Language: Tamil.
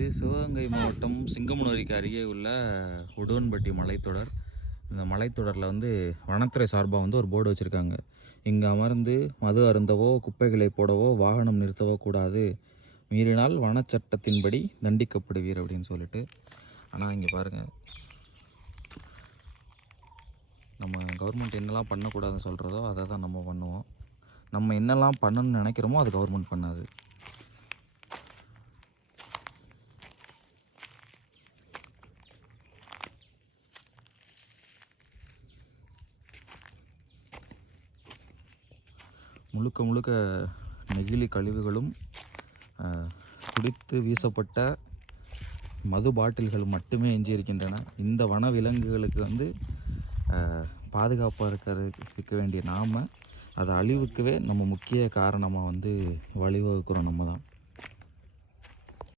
இது சிவகங்கை மாவட்டம் சிங்கமுனரிக்கு அருகே உள்ள உடுவன்பட்டி மலைத்தொடர். இந்த மலைத்தொடரில் வந்து வனத்துறை சார்பாக வந்து ஒரு போர்டு வச்சுருக்காங்க. இங்கே அமர்ந்து மது அருந்தவோ குப்பைகளை போடவோ வாகனம் நிறுத்தவோ கூடாது, மீறினால் வனச்சட்டத்தின்படி தண்டிக்கப்படுவீர் அப்படின்னு சொல்லிட்டு. ஆனால் இங்கே பாருங்கள், நம்ம கவர்மெண்ட் என்னெல்லாம் பண்ணக்கூடாதுன்னு சொல்கிறதோ அதை தான் நம்ம பண்ணுவோம். நம்ம என்னெல்லாம் பண்ணணும்னு நினைக்கிறோமோ அது கவர்மெண்ட் பண்ணாது. முழுக்க முழுக்க நெகிழி கழிவுகளும் குடித்து வீசப்பட்ட மது பாட்டில்கள் மட்டுமே எஞ்சி இருக்கின்றன. இந்த வன விலங்குகளுக்கு வந்து பாதுகாப்பாக இருக்க வேண்டிய நாம் அதை அழிவுக்குவே நம்ம முக்கிய காரணமாக வந்து வழிவகுக்கிறோம் நம்ம தான்.